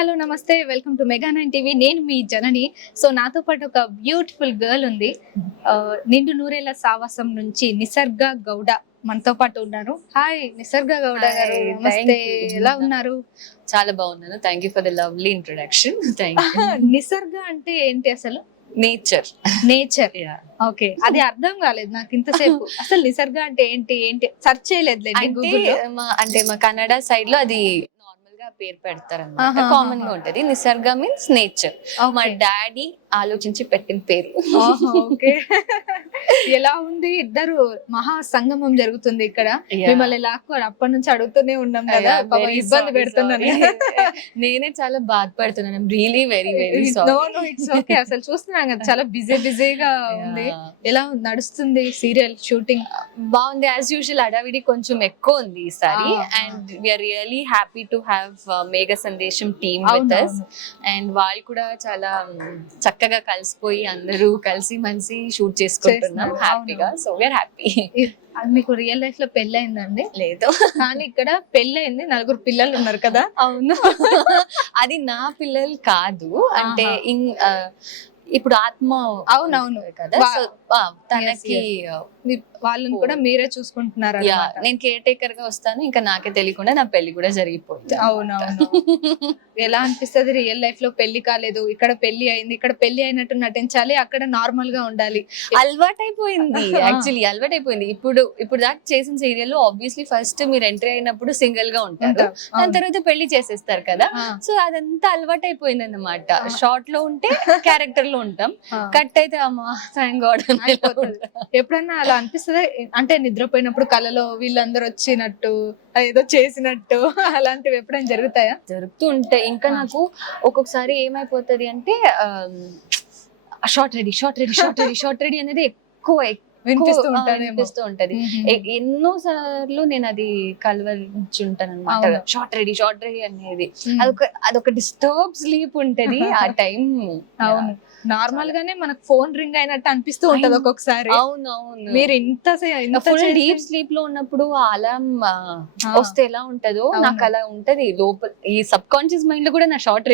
Hello నమస్తే, welcome to mega 9 TV. నేను మీ జనని. So నాతో పాటు ఒక బ్యూటిఫుల్ గర్ల్ ఉంది. నిండు నూరేళ్ల సావాసం నుంచి నిసర్గ గౌడ మనతో పాటు ఉన్నారు. హాయ్ నిసర్గ గౌడ గారు, Hi, నమస్తే. thank you. ఎలా ఉన్నారు? చాలా బాగున్నాను. Thank you for the lovely introduction. Thank you. Nisarga అంటే ఏంటి అసలు? నేచర్. నేచర్. ఓకే, అది అర్థం కాలేదు నాకు ఇంతసేపు. అసలు నిసర్గ అంటే ఏంటి ఏంటి సెర్చ్ చేయలేదులేండి అంటే గూగుల్లో. మా కన్నడ సైడ్ లో అది నార్మల్ గా పేరు పెడతారు అన్నమాట. ఆహాహా. కామన్ గా ఉంటది. నిసర్గ మీన్స్ నేచర్. మా డాడీ ఆలోచించి పెట్టిన పేరు. ఓకే. ఎలా ఉంది? ఇద్దరు మహా సంగమం జరుగుతుంది ఇక్కడ. Yeah. మిమ్మల్ని లాక్కోరు, అప్పటి నుంచి అడుగుతూనే ఉన్నాం కదా, Yeah, పాపం very ఇబ్బంది sorry, పెడుతున్నాను. sorry. నేనే చాలా బాధపడుతున్నాను. Really very very sorry. No no, it's okay. అసలు చూస్తున్నాం కదా, చాలా బిజీగా ఉంది. ఎలా ఉంది? నడుస్తుంది సీరియల్ షూటింగ్? బాగుంది. యాజ్ యూజువల్ అడావిడి కొంచెం ఎక్కువ ఉంది ఈసారి. Ah. And we are really happy to have Megha Sandesham team with us. And వాళ్ళు కూడా చాలా చక్కగా కలిసిపోయి అందరూ కలిసి మనిషి షూట్ చేసుకుంటున్నాం చేస్తున్నారు. హ్యాపీగా. So we are happy. మీకు రియల్ లైఫ్ లో పెళ్లి అయిందండి? లేదు, కానీ ఇక్కడ పెళ్లి అయింది, 4 పిల్లలు ఉన్నారు కదా. అవును. అది నా పిల్లలు కాదు. అంటే ఇప్పుడు ఆత్మ అవునవును కదా. సో తనకి వాళ్ళని కూడా మీరే చూసుకుంటున్నారు అన్నమాట. నేను కేర్ టేకర్ గా వస్తాను. ఇంకా నాకే తెలియకుండా నా పెళ్లి కూడా జరిగిపోయింది. అవునవును. ఎలా అనిపిస్తుంది రియల్ లైఫ్ లో పెళ్లి కాలేదు, ఇక్కడ పెళ్లి అయింది, ఇక్కడ పెళ్లి అయినట్టు నటించాలి, అక్కడ నార్మల్ గా ఉండాలి. అలవాటైపోయింది. యాక్చువల్లీ అలవాటైపోయింది. ఇప్పుడు దాకా చేసిన సీరియల్ లో ఆబ్వియస్లీ ఫస్ట్ మీరు ఎంట్రీ అయినప్పుడు సింగిల్ గా ఉంటారు. దాని తర్వాత పెళ్లి చేసేస్తారు కదా. సో అదంతా అలవాటైపోయింది అన్నమాట. షార్ట్ లో ఉంటే క్యారెక్టర్ లో ఉంటాం, కట్ అయితే అమ్మా థ్యాంక్ గాడ్. ఎప్పుడన్నా అలా అనిపిస్తుంది అంటే నిద్రపోయినప్పుడు కలలో వీళ్ళందరూ వచ్చినట్టు, ఏదో చేసినట్టు, అలాంటివి ఎప్పుడైనా జరుగుతాయా? జరుగుతూ ఉంటాయి. ఇంకా నాకు ఒక్కొక్కసారి ఏమైపోతుంది అంటే షార్ట్ రెడీ అనేది ఎక్కువ వినిపిస్తూ ఉంటది. ఎన్నో సార్లు నేను అది కలవరించుంటాను అనమాట. షార్ట్ రెడీ అనేది అదొక డిస్టర్బ్ స్లీప్ ఉంటది ఆ టైం. అవును, నార్మల్ గానే మనకు ఫోన్ రింగ్ అయినట్టు అనిపిస్తూ ఉంటది ఒక్కొక్కసారి. అవునవును. మీరు ఇంత ఫుల్ డీప్ స్లీప్ లో ఉన్నప్పుడు అలారం వస్తే ఎలా ఉంటదో నాకు అలా ఉంటది లోపల. ఈ సబ్ కాన్షియస్ మైండ్ లో కూడా నా షార్ట్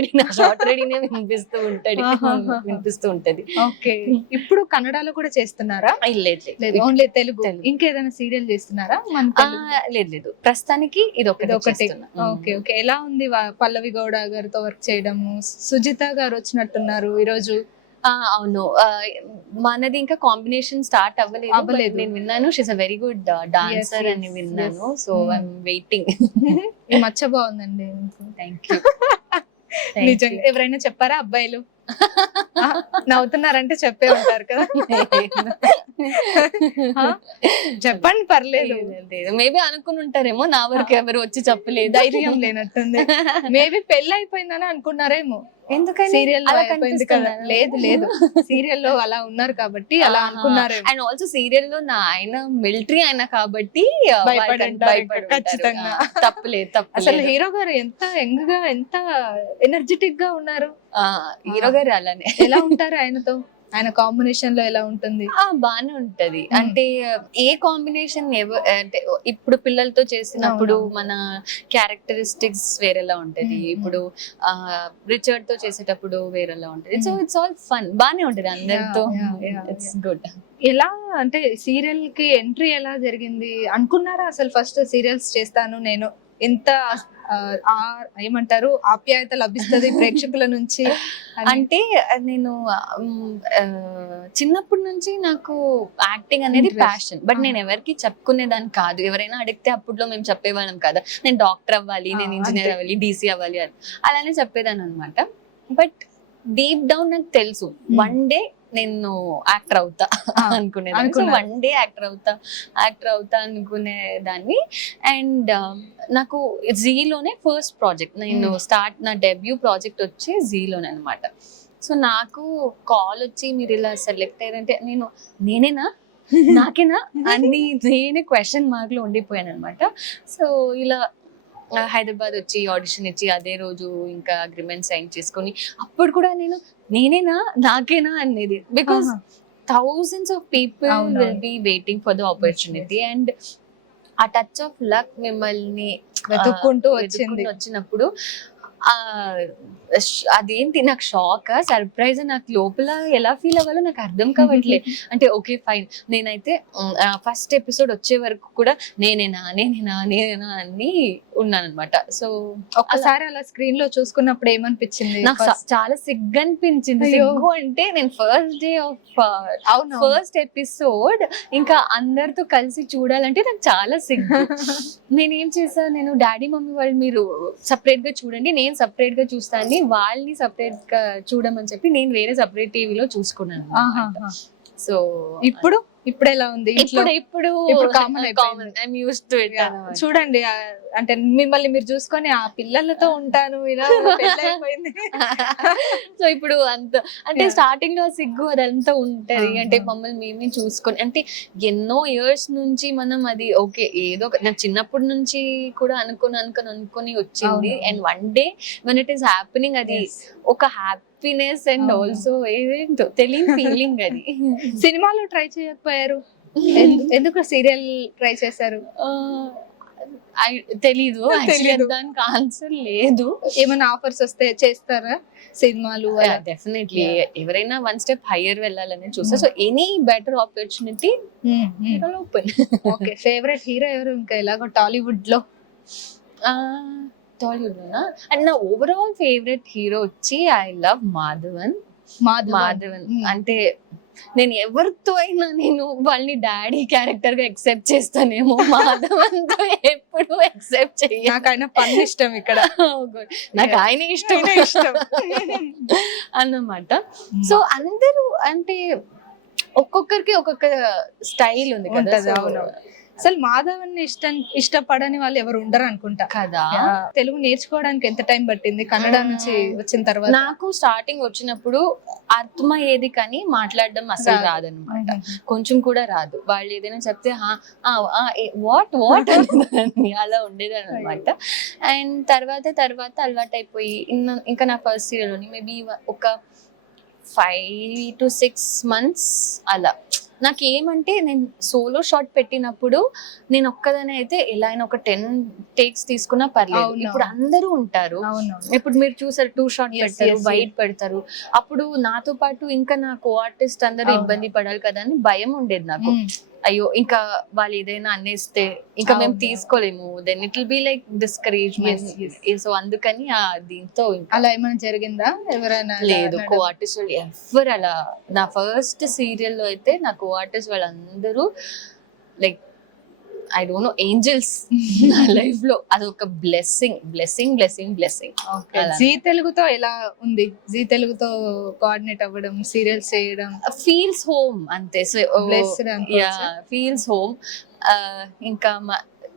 రెడీనే వినిపిస్తూ ఉంటది. ఓకే. ఇప్పుడు కన్నడలో కూడా చేస్తున్నారా? లేదు, ఓన్లీ తెలుగు. ఇంకేదైనా సీరియల్ చేస్తున్నారా? లేదు, ప్రస్తుతానికి ఇది ఒకటి. Okay okay. ఎలా ఉంది పల్లవి గౌడ గారితో వర్క్ చేయడము? సుజిత గారు వచ్చినట్టున్నారు ఈ రోజు. అవును, మనది ఇంకా కాంబినేషన్ స్టార్ట్ అవ్వలేదు. నేను విన్నాను she's a very good dancer అని విన్నాను. So I'm waiting. ఈ మచ్చ బాగుందండి. Thank you. నిజంగా ఎవరైనా చెప్పారా అబ్బాయిలు? నవ్వుతున్నారంటే చెప్పే ఉంటారు కదా. చెప్పండి, పర్లేదు. మేబీ అనుకుని ఉంటారేమో, నా వరకు ఎవరు వచ్చి చెప్పలేదు. ధైర్యం లేనట్టుంది. మేబీ పెళ్లి అయిపోయిందని అనుకున్నారేమో. ఎందుకని సీరియల్ అయిపోయింది కదా. లేదు, సీరియల్లో అలా ఉన్నారు కాబట్టి అలా అనుకున్నారేమో. అండ్ ఆల్సో సీరియల్ లో నా ఆయన మిలిటరీ ఆయన కాబట్టి ఖచ్చితంగా. తప్పులేదు. అసలు హీరో గారు ఎంత యంగ్ గా, ఎంత ఎనర్జెటిక్ గా ఉన్నారు. హీరో గారు అలానే. ఎలా ఉంటారు ఆయనతో? ఆయన కాంబినేషన్ లో ఎలా ఉంటుంది? బానే ఉంటది. అంటే ఏ కాంబినేషన్ అంటే ఇప్పుడు పిల్లలతో చేసినప్పుడు మన క్యారెక్టరిస్టిక్స్ వేరేలా ఉంటది. ఇప్పుడు రిచర్డ్ తో చేసేటప్పుడు వేరేలా ఉంటది. So it's all fun. బానే ఉంటది అందరితో. It's good. ఎలా అంటే సీరియల్ కి ఎంట్రీ ఎలా జరిగింది? అనుకున్నారా అసలు ఫస్ట్ సీరియల్స్ చేస్తాను నేను, ఎంత ఏమంటారు ఆప్యాయత లభిస్తుంది ప్రేక్షకుల నుంచి? అంటే నేను చిన్నప్పటి నుంచి నాకు యాక్టింగ్ అనేది ప్యాషన్. బట్ నేను ఎవరికి చెప్పుకునేదాన్ని కాదు. ఎవరైనా అడిగితే అప్పుడులో మేము చెప్పేవాళ్ళం కదా, నేను డాక్టర్ అవ్వాలి, నేను ఇంజనీర్ అవ్వాలి, డీసీ అవ్వాలి అని అలానే చెప్పేదాన్ని అనమాట. బట్ డీప్ డౌన్ నాకు తెలుసు వన్ డే నేను యాక్టర్ అవుతా అనుకునేదాన్ని. సో వన్ డే యాక్టర్ అవుతా అనుకునేదాన్ని. అండ్ నాకు జీలోనే ఫస్ట్ ప్రాజెక్ట్, నేను నా డెబ్యూ ప్రాజెక్ట్ వచ్చి జీలోనే అనమాట. సో నాకు కాల్ వచ్చి మీరు ఇలా సెలెక్ట్ అయ్యారంటే నేనేనా నాకేనా అని నేనే క్వశ్చన్ మార్క్ లో ఉండిపోయాను అనమాట. సో ఇలా హైదరాబాద్ వచ్చి ఆడిషన్ ఇచ్చి అదే రోజు ఇంకా అగ్రిమెంట్ సైన్ చేసుకొని అప్పుడు కూడా నేనేనా నాకేనా అనేది. Because thousands of people will be waiting for the opportunity. And ఆ టచ్ ఆఫ్ లక్ మిమ్మల్ని వెతుక్కుంటూ వచ్చినప్పుడు అదేంటి నాకు షాక్ సర్ప్రైజ్, నాకు లోపల ఎలా ఫీల్ అవ్వాలో నాకు అర్థం కావట్లే. అంటే ఓకే ఫైన్, నేనైతే ఫస్ట్ ఎపిసోడ్ వచ్చే వరకు కూడా నేనేనా అని ఉన్నాను అనమాట. సో ఒక్కసారి అలా స్క్రీన్ లో చూసుకున్నప్పుడు ఏమనిపించింది? నాకు చాలా సిగ్గు అనిపించింది. సిగ్గు అంటే నేను first day of first episode ఇంకా అందరితో కలిసి చూడాలంటే నాకు చాలా సిగ్గు. నేనేం చేశాను, నేను డాడీ మమ్మీ వాళ్ళు మీరు సపరేట్ గా చూడండి, నేను సపరేట్ గా చూస్తాను, వాళ్ళని సపరేట్ గా చూడమని చెప్పి నేను వేరే సపరేట్ టీవీలో చూసుకున్నాను. సో ఇప్పుడు ఎలా ఉంది? ఇప్పుడు common I'm used to it. చూడండి, అంటే మిమ్మల్ని మీరు చూసుకొని ఆ పిల్లలతో ఉంటాను ఇలా పెళ్ళైపోయింది. సో ఇప్పుడు అంటే స్టార్టింగ్ లో సిగ్గు అదంతా ఉంటది. అంటే మమ్మల్ని మేమే చూసుకొని, అంటే ఎన్నో ఇయర్స్ నుంచి మనం అది ఓకే ఏదో నాకు చిన్నప్పటి నుంచి కూడా అనుకొని వచ్చింది. And one day when it is happening, అది ఒక హ్యాపీనెస్ అండ్ ఆల్సో ఏదేంటో తెలియని ఫీలింగ్ అది. సినిమాలో ట్రై చేయకపోయారు? ఎందుకు సీరియల్ ట్రై చేశారు? తెలీదు, దానికి ఆన్సర్ లేదు. ఏమైనా ఆఫర్స్ వస్తే చేస్తారా సినిమాలు? డెఫినెట్లీ ఎవరైనా వన్ స్టెప్ హైయర్ వెళ్ళాలని చూస్తా. So any better opportunity open. Okay, favourite hero ఎవరు? ఇంకా ఎలాగో టాలీవుడ్ లో అండ్ నా ఓవరాల్ ఫేవరెట్ హీరో వచ్చి ఐ లవ్ మాధవన్. అంటే నేను ఎవరితో అయినా నేను వాళ్ళని డాడీ క్యారెక్టర్ గా ఎక్సెప్ట్ చేస్తానేమో, మాధవన్ తో ఎప్పుడు ఎక్సెప్ట్ చెయ్య. నాకు ఆయన పన్ను ఇష్టం ఇక్కడ, నాకు ఆయన ఇష్టం అన్నమాట. సో అందరూ అంటే ఒక్కొక్కరికి ఒక్కొక్క స్టైల్ ఉంది కదా. అసలు మాధవన్ ఇష్టపడని వాళ్ళు ఎవరు ఉండరు అనుకుంటా కదా. తెలుగు నేర్చుకోవడానికి ఎంత టైం పట్టింది కన్నడ నుంచి వచ్చిన తర్వాత? నాకు స్టార్టింగ్ వచ్చినప్పుడు అర్థమయ్యేది కానీ మాట్లాడడం అసలు రాదనమాట, కొంచెం కూడా రాదు. వాళ్ళు ఏదైనా చెప్తే వాట్ అని అలా ఉండేది అనమాట. అండ్ తర్వాత అలవాటు అయిపోయి ఇంకా నా ఫస్ట్ సీరియల్ లోని మేబీ ఒక 5 to 6 months అలా నాకేమంటే, నేను సోలో షాట్ పెట్టినప్పుడు నేను ఒక్కదానే అయితే ఎలా అయినా ఒక 10 takes తీసుకున్నా పర్లేదు. ఇప్పుడు అందరూ ఉంటారు. ఇప్పుడు మీరు చూసారు 2 shot పెడతారు, వైట్ పెడతారు. అప్పుడు నాతో పాటు ఇంకా నా కో ఆర్టిస్ట్ అందరూ ఇబ్బంది పడాలి కదా అని భయం ఉండేది నాకు. అయ్యో ఇంకా వాళ్ళు ఏదైనా అనేస్తే ఇంకా మేము తీసుకోలేము, then it will be like discouragement. So అందుకని దీంతో అలా ఏమైనా జరిగిందా? ఎవరైనా? లేదు, కో ఆర్టిస్ట్ వాళ్ళు ఎవరు అలా. నా ఫస్ట్ సీరియల్ లో అయితే నా కో ఆర్టిస్ట్ వాళ్ళందరూ like I don't know, angels నా లైఫ్ లో. అదొక బ్లెస్సింగ్. జీ తెలుగుతో ఎలా ఉంది? జీ తెలుగుతో కోఆర్డినేట్ అవ్వడం, సీరియల్స్ చేయడం ఫీల్స్ హోమ్ అంతే. Feels home. ఇంకా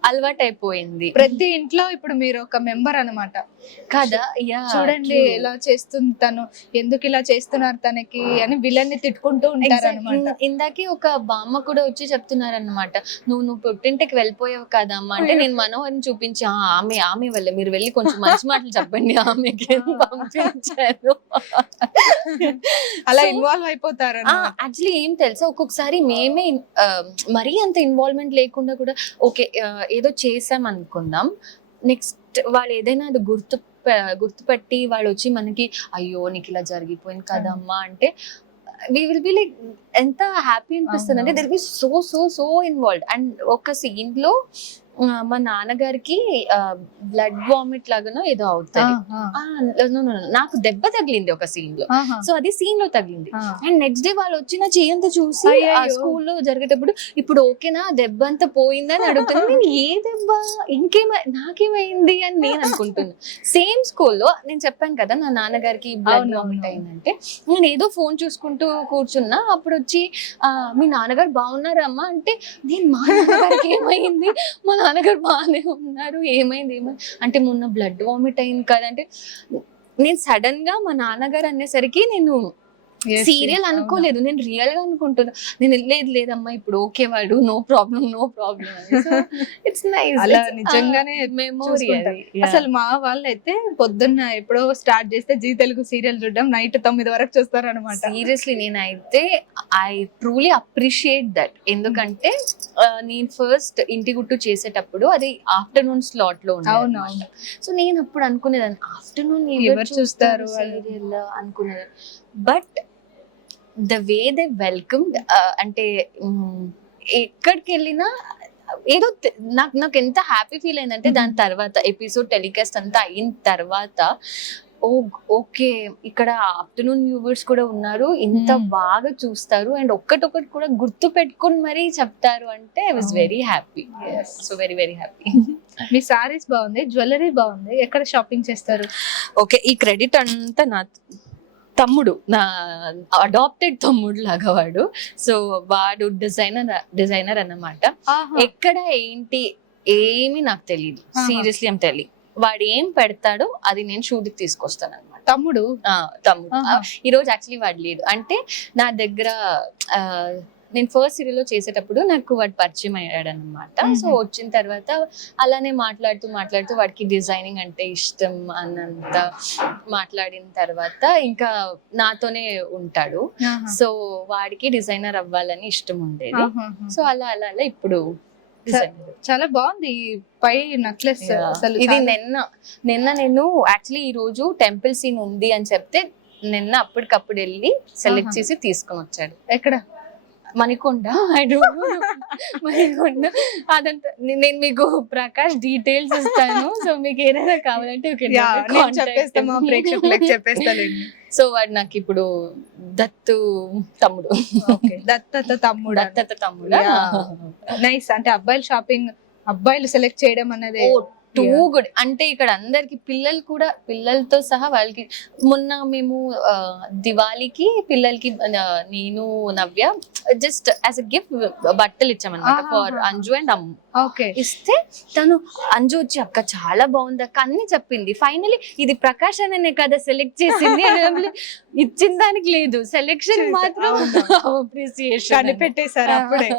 అలవాటు అయిపోయింది. ప్రతి ఇంట్లో ఇప్పుడు మీరు ఒక మెంబర్ అన్నమాట కదా. చూడండి ఎలా చేస్తుంది తను, ఎందుకు ఇలా చేస్తున్నారు తనకి అని విలన్ని తిట్టుకుంటూ ఉంటారు అన్నమాట. ఇందాకే ఒక బామ్మ కూడా వచ్చి చెప్తున్నారు అన్నమాట, నువ్వు పుట్టింటికి వెళ్ళిపోయావు కదమ్మా అంటే, నేను మనోహర్ని చూపించి ఆమె వల్ల మీరు వెళ్ళి కొంచెం మంచి మాటలు చెప్పండి ఆమెకి పంపించారు. అలా ఇన్వాల్వ్ అయిపోతారు. యాక్చువల్లీ ఏం తెలుసా, ఒక్కొక్కసారి మేమే మరీ అంత ఇన్వాల్వ్మెంట్ లేకుండా కూడా ఓకే ఏదో చేసాం అనుకుందాం, నెక్స్ట్ వాళ్ళు ఏదైనా అది గుర్తుపెట్టి వాళ్ళు వచ్చి మనకి అయ్యో నీకు ఇలా జరిగిపోయింది కదమ్మా అంటే we will be like ఎంత హ్యాపీ అనిపిస్తుంది అంటే there be so involved. And ఒక సీన్ లో మా నాన్నగారికి బ్లడ్ వామిట్ లాగానో ఏదో అవుతుంది. నాకు దెబ్బ తగిలింది ఒక సీన్ లో. సో అది సీన్ లో తగిలింది. అండ్ నెక్స్ట్ డే వాళ్ళు వచ్చిన చేయంతా చూసి స్కూల్లో జరిగేటప్పుడు ఇప్పుడు ఓకేనా దెబ్బ అంతా పోయిందా అని అడుగుతాను. నేను ఏ దెబ్బ, నాకేమైంది అని నేను అనుకుంటున్నాను. సేమ్ స్కూల్లో నేను చెప్పాను కదా నా నాన్నగారికి బ్లడ్ వామిట్ అయిందంటే, నేను ఏదో ఫోన్ చూసుకుంటూ కూర్చున్నా, అప్పుడు వచ్చి మీ నాన్నగారు బాగున్నారమ్మా అంటే, నేను మా నాన్నగారికి ఏమైంది, మా నాన్నగారు బాగానే ఉన్నారు, ఏమైంది అంటే మొన్న బ్లడ్ వామిట్ అయింది కదంటే, నేను సడన్ గా మా నాన్నగారు అనేసరికి నేను సీరియల్ అనుకోలేదు, నేను రియల్ గా అనుకుంటున్నా. నేను లేదమ్మా ఇప్పుడు ఓకే వాడు, నో ప్రాబ్లం ఇట్స్ నైస్. నిజంగానే మెమోరీ. అసలు మా వాళ్ళు అయితే పొద్దున్న ఎప్పుడో స్టార్ట్ చేస్తే జీ తెలుగు సీరియల్ చూడడం నైట్ 9 వరకు చూస్తారు అనమాట. సీరియస్లీ నేనైతే ఐ ట్రూలీ అప్రిషియేట్ దట్. ఎందుకంటే నేను ఫస్ట్ ఇంటి గుట్టు చేసేటప్పుడు అది ఆఫ్టర్నూన్ స్లాట్ లో అవును, ఉంది. సో నేను అప్పుడు అనుకునేదాన్ని ఆఫ్టర్నూన్ ఎవరు చూస్తారు సీరియల్ అనుకునేదాన్ని. But the way they welcomed, అంటే ఎక్కడికి వెళ్ళినా ఏదో నాకు ఎంత హ్యాపీ ఫీల్ అయిందంటే దాని తర్వాత ఎపిసోడ్ టెలికాస్ట్ అంతా అయిన తర్వాత ఓకే ఇక్కడ ఆఫ్టర్నూన్ వ్యూవర్స్ కూడా ఉన్నారు, ఇంత బాగా చూస్తారు అండ్ ఒక్కటొక్కటి కూడా గుర్తు పెట్టుకుని మరీ చెప్తారు అంటే I was very happy. So very very happy. మీ సారీస్ బాగుంది, జ్యువెలరీ బాగుంది, ఎక్కడ షాపింగ్ చేస్తారు? ఓకే, ఈ క్రెడిట్ అంతా నా తమ్ముడు, నా అడాప్టెడ్ తమ్ముడు లాగా వాడు. సో వాడు డిజైనర్ అన్నమాట. ఎక్కడ ఏంటి ఏమి నాకు తెలియదు, సీరియస్లీ ఏం తెలియదు. వాడు ఏం పెడతాడో అది నేను షూట్కి తీసుకొస్తాను అనమాట. తమ్ముడు ఈ రోజు యాక్చువల్లీ వాడు లేడు, అంటే నా దగ్గర నేను ఫస్ట్ సీరియల్లో చేసేటప్పుడు నాకు వాడు పరిచయం అయ్యాడు అనమాట. సో వచ్చిన తర్వాత అలానే మాట్లాడుతూ వాడికి డిజైనింగ్ అంటే ఇష్టం అన్నంత మాట్లాడిన తర్వాత ఇంకా నాతోనే ఉంటాడు. సో వాడికి డిజైనర్ అవ్వాలని ఇష్టం ఉండేది. సో అలా ఇప్పుడు చాలా బాగుంది పై నెక్లెస్. ఇది నిన్న నేను యాక్చువల్లీ ఈ రోజు టెంపుల్ సీన్ ఉంది అని చెప్తే నిన్న అప్పటికప్పుడు వెళ్ళి సెలెక్ట్ చేసి తీసుకొని వచ్చాడు. ఎక్కడ? మణికొండ. మణికొండ అదంతా నేను మీకు ప్రకాష్ డీటెయిల్స్ ఇస్తాను. సో మీకు ఏదైనా కావాలంటే చెప్పేస్తాను. సో వాడు నాకు ఇప్పుడు దత్తు తమ్ముడు. దత్తత తమ్ముడు. నైస్. అంటే అబ్బాయిలు సెలెక్ట్ చేయడం అనేది టూ గుడ్. అంటే ఇక్కడ అందరికి పిల్లలతో సహా వాళ్ళకి మొన్న మేము దివాళీకి పిల్లలకి నేను నవ్య జస్ట్ యాజ్ అ గిఫ్ట్ బట్టలు ఇచ్చామన్నమాట ఫర్ అంజు అండ్ అమ్ము. ఇస్తే తను అంజు వచ్చి అక్క చాలా బాగుంది అక్క అన్ని చెప్పింది. ఫైనలీ ఇది ప్రకాష్ అనే కదా సెలెక్ట్ చేసింది. ఇచ్చిన దానికి లేదు, సెలెక్షన్ మాత్రం అప్రిసియేషన్ పెట్టేశారు అప్పుడే.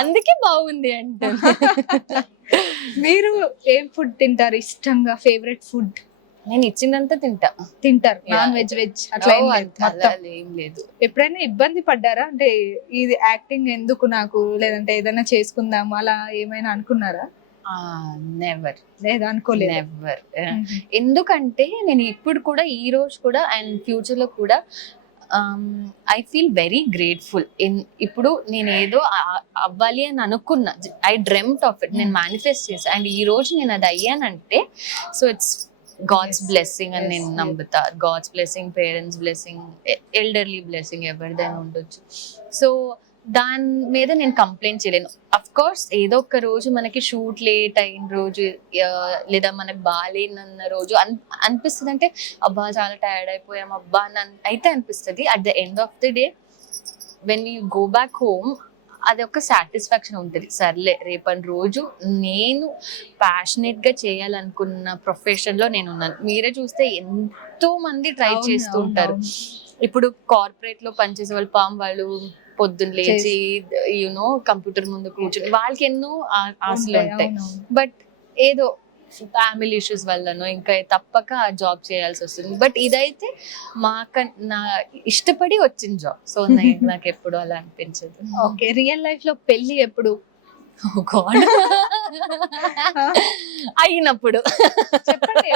అందుకే బాగుంది అంటే. మీరు ఏం ఫుడ్ తింటారు ఇష్టంగా? Favourite food? నేను ఇచ్చిందంతా తింటారు. నాన్ వెజ్ అట్లా ఏం లేదు. ఎప్పుడైనా ఇబ్బంది పడ్డారా? అంటే ఇది యాక్టింగ్ ఎందుకు నాకు, లేదంటే ఏదైనా చేసుకుందాము అలా ఏమైనా అనుకున్నారా? నెవర్. లేదు, అనుకోలేదు. నెవర్. ఎందుకంటే నేను ఇప్పుడు కూడా ఈ రోజు కూడా అండ్ ఫ్యూచర్ లో కూడా ఐ ఫీల్ వెరీ గ్రేట్ఫుల్. ఇప్పుడు నేను ఏదో అవ్వాలి అని అనుకున్నా, ఐ డ్రెమ్ట్ ఆఫ్ ఇట్, నేను మేనిఫెస్ట్ చేసా అండ్ ఈ రోజు నేను అది అయ్యానంటే సో ఇట్స్ గాడ్స్ బ్లెస్సింగ్ అని నేను నమ్ముతా. God's blessing, parents blessing, elderly blessing ఎవరిదైనా ఉండొచ్చు. సో దాని మీద నేను కంప్లైంట్ చేయలేను. అఫ్ కోర్స్ ఏదో ఒక రోజు మనకి షూట్ లేట్ అయిన రోజు లేదా మనకు బాగాలేనన్న రోజు అనిపిస్తుంది, అంటే అబ్బా చాలా టైర్డ్ అయిపోయాం అబ్బా అయితే అనిపిస్తుంది. At the end of the day when we go back home అది ఒక సాటిస్ఫాక్షన్ ఉంటుంది. సర్లే రేపటి రోజు నేను ప్యాషనేట్ గా చేయాలనుకున్న ప్రొఫెషన్ లో నేను ఉన్నాను. మీరే చూస్తే ఎంతో మంది ట్రై చేస్తూ ఉంటారు. ఇప్పుడు కార్పొరేట్ లో పనిచేసే వాళ్ళు పొద్దున్న లేచి యూనో కంప్యూటర్ ముందు కూర్చొని వాళ్ళకి ఎన్నో ఆశలు ఉంటాయి. బట్ ఏదో ఫ్యామిలీ ఇష్యూస్ వల్లనో ఇంకా తప్పక ఆ జాబ్ చేయాల్సి వస్తుంది. బట్ ఇదైతే నా ఇష్టపడి వచ్చిన జాబ్. సో నాకు ఎప్పుడు అలా అనిపించదు. ఓకే, రియల్ లైఫ్ లో పెళ్లి ఎప్పుడు? అయినప్పుడు. చెప్పండి,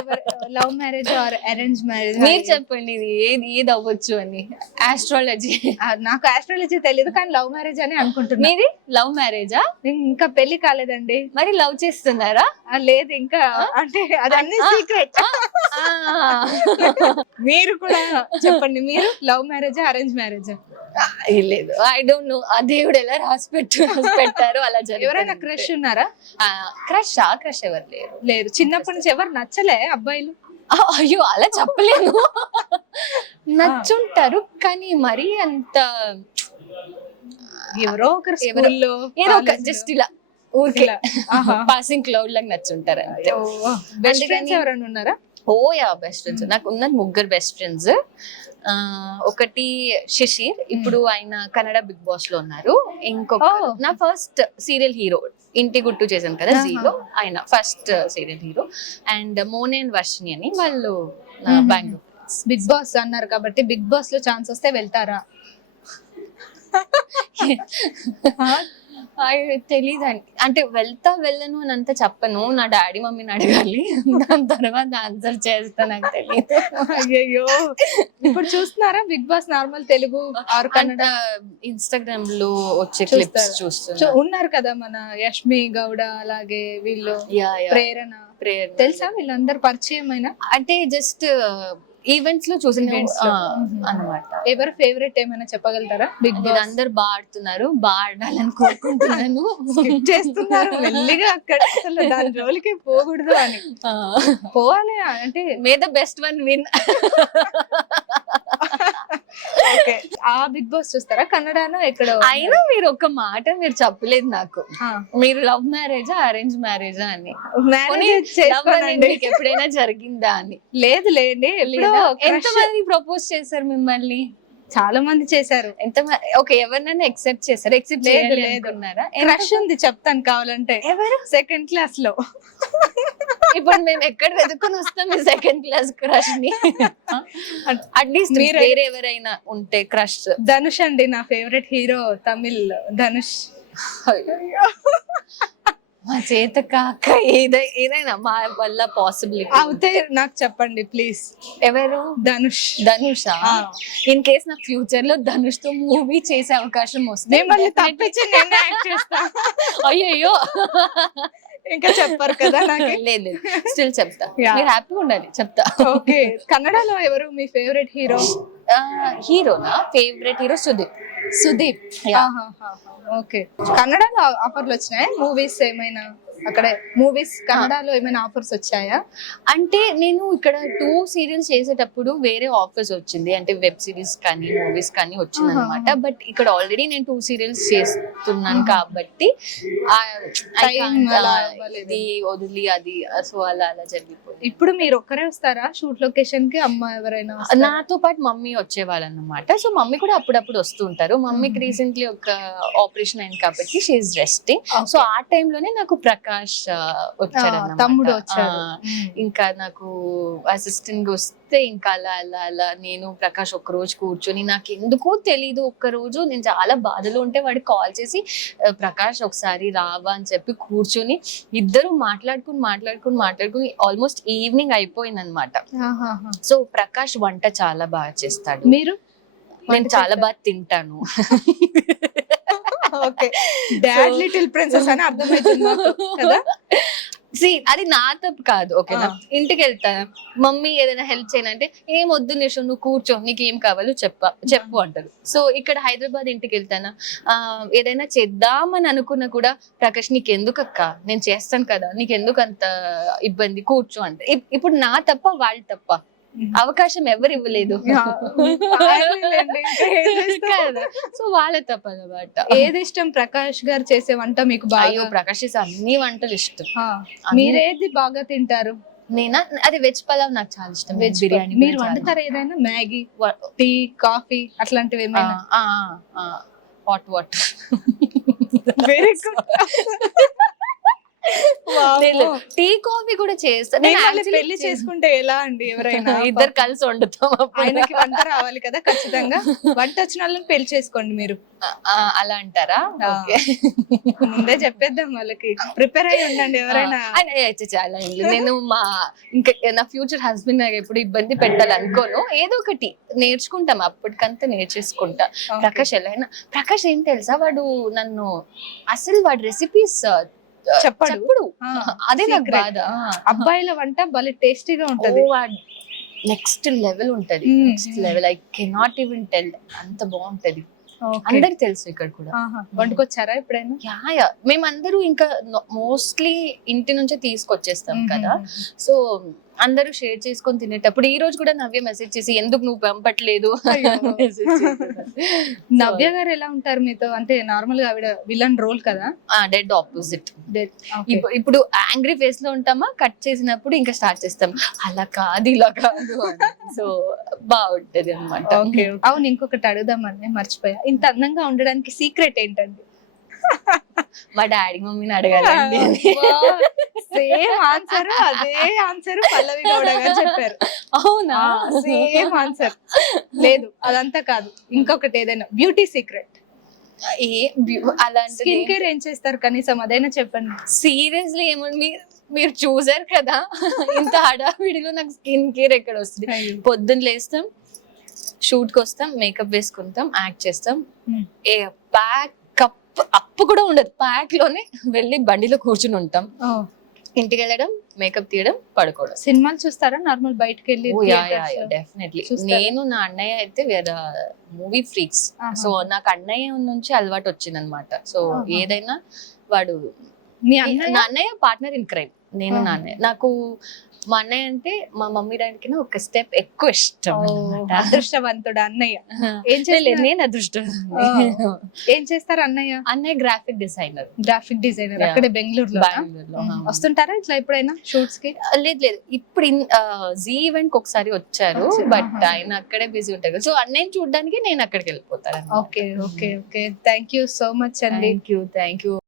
love marriage or arrange marriage? మీరు చెప్పండి, ఏది అవ్వచ్చు అని. ఆస్ట్రాలజీ. నాకు ఆస్ట్రాలజీ తెలియదు కానీ లవ్ మ్యారేజ్ అని అనుకుంటున్నా. మీది లవ్ మ్యారేజా? ఇంకా పెళ్లి కాలేదండి. మరి లవ్ చేస్తున్నారా? లేదు ఇంకా, అంటే అదన్నీ సీక్రెట్. మీరు కూడా చెప్పండి, మీరు లవ్ మ్యారేజ్ అరేంజ్ మ్యారేజ్? లేదు, ఐ డోంట్ నో. ఆ దేవుడు ఎలా రాసి పెట్టారు అలా జరిగింది. ఎవరైనా క్రష్ ఉన్నారా? క్రష్ ఎవరు లేరు. లేరు. చిన్నప్పటి నుంచి ఎవరు నచ్చలే అబ్బాయిలు? అయ్యో అలా చెప్పలేను. నచ్చుంటారు కానీ మరీ అంత ఎవరో ఒకరు స్కూల్లో ఏదో ఒక జస్ట్ ఇలా ఊరికే పాసింగ్ క్లౌడ్ లాగా నచ్చుంటారు. బెస్ట్ ఫ్రెండ్స్ ఎవరైనా ఉన్నారా? ఓ యా, బెస్ట్ ఫ్రెండ్స్ నాకు ఉన్నది 3 బెస్ట్ ఫ్రెండ్స్. ఒకటి శశిర్, ఇప్పుడు ఆయన కన్నడ బిగ్ బాస్ లో ఉన్నారు. ఇంకొక నా ఫస్ట్ సీరియల్ హీరో ఇంటి గుట్టు చేశాను కదా జీలో, ఆయన ఫస్ట్ సీరియల్ హీరో. అండ్ మోనే అండ్ వర్షిని అని వాళ్ళు బెంగళూరు. బిగ్ బాస్ అన్నారు కాబట్టి బిగ్ బాస్ లో ఛాన్స్ వస్తే వెళ్తారా? తెలీదండి, అంటే వెళ్తా వెళ్ళను అని అంతా చెప్పను, నా డాడీ మమ్మీని అడగాలి, దాని తర్వాత ఆన్సర్ చేస్తా, నాకు తెలియదు. అయ్యయ్యో, ఇప్పుడు చూస్తున్నారా Bigg Boss normal Telugu or Kannada? Instagram లో వచ్చే క్లిప్స్ చూస్తున్నా. ఉన్నారు కదా మన యష్మి గౌడ, అలాగే వీళ్ళు ప్రేరణ, తెలుసా వీళ్ళందరూ పరిచయమైన? అంటే జస్ట్ ఈవెంట్స్ లో చూసిన అన్నమాట. ఎవరు ఫేవరెట్ ఏమైనా చెప్పగలుగుతారా బిగ్ బాస్? అందరు బాగా ఆడుతున్నారు, బాగా ఆడాలని కోరుకుంటున్నాను. స్కిప్ చేస్తున్నారు మెల్లిగా అక్కడ, అసలు దాని జోలికి పోకూడదు అని. పోవాలి అంటే may the best one win. ఆ బిగ్ బాస్ చూస్తారా కన్నడను ఎక్కడ? అయినా మీరు ఒక మాట మీరు చెప్పలేదు నాకు, మీరు లవ్ మ్యారేజా అరేంజ్ మ్యారేజా అని. మీకు ఎప్పుడైనా జరిగిందా అని? లేదు లేండి. ఎంత మంది ప్రపోజ్ చేశారు మిమ్మల్ని? చాలా మంది చేశారు. ఎంత ఓకే, ఎవరినైనా ఎక్సెప్ట్ చేశారు? ఎక్సెప్ట్ చేయలేదన్నారా? క్రష్ ఉంది, చెప్తాను కావాలంటే. ఎవరు? సెకండ్ క్లాస్ లో. ఇప్పుడు మేము ఎక్కడ వెతుకుని వస్తాం మీ సెకండ్ క్లాస్ క్రష్ ని? అట్లీస్ట్ వేరే ఎవరైనా ఉంటే క్రష్. ధనుష్ అండి నా ఫేవరెట్ హీరో, తమిళ్ ధనుష్. మా చేత కాక ఏదైనా మా వల్ల పాసిబిలిటీ అవుతే నాకు చెప్పండి ప్లీజ్. ఎవరు? ధనుష్. ధనుషా? ఇన్ కేస్ నాకు ఫ్యూచర్ లో ధనుష్ తో మూవీ చేసే అవకాశం వస్తే మళ్ళీ తప్పించి నేను యాక్ట్ చేస్తా. అయ్యయ్యో, ఇంకా చెప్పారు కదా నాకు. లేదు, స్టిల్ చెప్తా, మీరు హ్యాపీగా ఉండాలి, చెప్తా. ఓకే, కన్నడలో ఎవరు మీ ఫేవరెట్ హీరో? హీరోనా? Favourite hero Sudeep. Sudeep. Okay, కన్నడలో ఆఫర్లు వచ్చినాయా మూవీస్ ఏమైనా? అక్కడ మూవీస్ కన్నడలో ఏమైనా ఆఫర్స్ వచ్చాయా? అంటే నేను ఇక్కడ 2 సీరియల్స్ చేసేటప్పుడు వేరే ఆఫర్స్ వచ్చింది, అంటే వెబ్ సిరీస్ కానీ మూవీస్ కానీ వచ్చింది అనమాట. బట్ ఇక్కడ ఆల్రెడీ నేను 2 సీరియల్స్ చేస్తున్నాను కాబట్టి ఇది వదిలి అది, సో అలా జరిగిపోయింది. ఇప్పుడు మీరు ఒక్కరే వస్తారా షూట్ లొకేషన్ కి? అమ్మ ఎవరైనా? నాతో పాటు మమ్మీ వచ్చేవాళ్ళు అన్నమాట. సో మమ్మీ కూడా అప్పుడప్పుడు వస్తూ ఉంటారు. మమ్మీకి రీసెంట్లీ ఒక ఆపరేషన్ అయింది కాబట్టి షీఈస్ రెస్టింగ్. సో ఆ టైంలోనే నాకు ప్రకాష్ వచ్చాడు, తమ్ముడు వచ్చాడు. ఇంకా నాకు అసిస్టెంట్ వస్తే ఇంకా అలా అలా అలా నేను ప్రకాష్ ఒక్క రోజు కూర్చొని, నాకు ఎందుకో తెలీదు, ఒక్క రోజు నేను చాలా బాధలో ఉంటే వాడికి కాల్ చేసి ప్రకాష్ ఒకసారి రావా అని చెప్పి కూర్చొని ఇద్దరు మాట్లాడుకుని ఆల్మోస్ట్ ఈవినింగ్ అయిపోయింది అనమాట. సో ప్రకాష్ వంట చాలా బాగా చేస్తాడు. మీరు? నేను చాలా బాగా తింటాను. ఓకే, డాడ్ లిటిల్ ప్రిన్సెస్ అని అర్థమవుతుంది కదా. అది నా తప్పు కాదు, ఓకేనా? ఇంటికి వెళ్తాను, మమ్మీ ఏదైనా హెల్ప్ చేయనంటే ఏం వద్దు నిషు, నువ్వు కూర్చో, నీకు ఏం కావాలో చెప్పు అంటారు. సో ఇక్కడ హైదరాబాద్ ఇంటికి వెళ్తానా, ఏదైనా చేద్దామని అనుకున్నా కూడా ప్రకాష్ నీకెందుకు అక్క, నేను చేస్తాను కదా, నీకెందుకు అంత ఇబ్బంది, కూర్చో అంటే. ఇప్పుడు నా తప్ప వాళ్ళ తప్ప? అవకాశం ఎవరు ఇవ్వలేదు, సో వాళ్ళ తప్పనమాట. ఏది ఇష్టం ప్రకాష్ గారు చేసే వంట మీకు బాగా? ప్రకాష్ చేసే అన్ని వంటలు ఇష్టం. మీరేది బాగా తింటారు? నేనా? అది వెజ్ పలావ్ నాకు చాలా ఇష్టం. వెజ్ బిర్యానీ. మీరు వండుతారా ఏదైనా? మ్యాగీ, టీ, కాఫీ అట్లాంటివి ఏమైనా? Hot water. Very good. Tea coffee కూడా చేస్తాను. పెళ్లి చేసుకుంటే ఎలా అండి? ఎవరైనా ఇద్దరు కలిసి వండుతాం. ఆయనకి వంట రావాలి కదా ఖచ్చితంగా. వంట వచ్చిన వాళ్ళని పెళ్లి చేసుకోండి మీరు. అలా అంటారా? ముందే చెప్పేద్దాం వాళ్ళకి, ప్రిపేర్ అయ్యి ఉండండి ఎవరైనా. చాలా నేను ఇంకా నా ఫ్యూచర్ హస్బెండ్ నాకు ఎప్పుడు ఇబ్బంది పెట్టాలనుకోను, ఏదో ఒకటి నేర్చుకుంటాం, అప్పటికంతా నేర్చేసుకుంటా. ప్రకాష్ ఎలా అయినా, ప్రకాష్ ఏం తెలుసా, వాడు నన్ను అసలు వాడి రెసిపీస్ చెప్పడు. అదే నాకు బాధ. అబ్బాయిల వంట భలే టేస్టీగా ఉంటది, నెక్స్ట్ లెవెల్ ఉంటది. Next level, I cannot even tell, అంత బాగుంటది. అందరికి తెలుసు ఇక్కడ కూడా. వండుకొచ్చారా ఎప్పుడైనా? యా, మేమందరూ ఇంకా మోస్ట్లీ ఇంటి నుంచే తీసుకొచ్చేస్తాం కదా, సో అందరూ షేర్ చేసుకొని తినేటప్పుడు ఈ రోజు కూడా నవ్య మెసేజ్ చేసి ఎందుకు నువ్వు పంపట్లేదు. నవ్య గారు ఎలా ఉంటారు మీతో? అంటే నార్మల్ గా ఆవిడ విలన్ రోల్ కదా. Dead opposite. ఇప్పుడు యాంగ్రీ ఫేస్ లో ఉంటామా, కట్ చేసినప్పుడు ఇంకా స్టార్ట్ చేస్తాం అలా కాదు ఇలా కాదు, సో బాగుంటది అనమాట. అవును, ఇంకొకటి అడుగుదామని మర్చిపోయా, ఇంత అందంగా ఉండడానికి సీక్రెట్ ఏంటండి? మా డాడీ మమ్మీని అడగాలండి. సేమ్ ఆన్సర్, అదే ఆన్సర్ పల్లవి గౌడ గారు చెప్పారు. అవునా? Same answer. లేదు అదంతా కాదు, ఇంకొకటి ఏదైనా బ్యూటీ సీక్రెట్. అలాంటి స్కిన్ కేర్ ఏం చేస్తారు కనీసం అదైనా చెప్పండి. సీరియస్లీ ఏమో మీరు చూసారు కదా ఇంత హడావిడిలో నాకు స్కిన్ కేర్ ఎక్కడ వస్తుంది. పొద్దున్న లేస్తాం, షూట్ కి వస్తాం, మేకప్ వేసుకుంటాం, యాక్ట్ చేస్తాం, Hmm. ఏ ప్యాక్ అప్పు కూడా ఉండదు, ప్యాక్ లోనే వెళ్ళి బండిలో కూర్చుని ఉంటాం, ఇంటికి వెళ్ళడం, మేకప్ తీయడం, పడుకోవడం. సినిమాలు చూస్తారా నార్మల్ బయటకు వెళ్ళి? డెఫినెట్లీ. చూస్తారా? నేను నా అన్నయ్య అయితే వేరే మూవీ ఫ్రీక్స్. సో నాకు అన్నయ్య నుంచి అలవాటు వచ్చింది అనమాట. సో ఆహా. ఏదైనా వాడు మీ నా అన్నయ్య అన్నయ్య పార్ట్నర్ ఇన్ క్రైమ్, నేను నా అన్నయ్య. నాకు మా అన్నయ్య అంటే మా మమ్మీ డాడీకి ఒక స్టెప్ ఎక్కువ ఇష్టం అన్నమాట. అదృష్టవంతుడు అన్నయ్య. ఏం లేదు, చేస్తారు? నేను అదృష్టం. ఏం చేస్తారు అన్నయ్య? అన్నయ్య graphic designer graphic designer. Yeah. అక్కడే బెంగళూరులో. బెంగళూరులో. వస్తుంటారా ఇట్లా ఎప్పుడైనా షూట్స్ కి? లేదు లేదు, ఇప్పుడు జీ ఈవెంట్ ఒకసారి వచ్చారు, బట్ ఆయన అక్కడే బిజీ ఉంటారు కదా. సో అన్నయ్య చూడడానికి నేను అక్కడికి వెళ్ళిపోతాను. Okay okay okay. Thank you so much అండి. Thank you.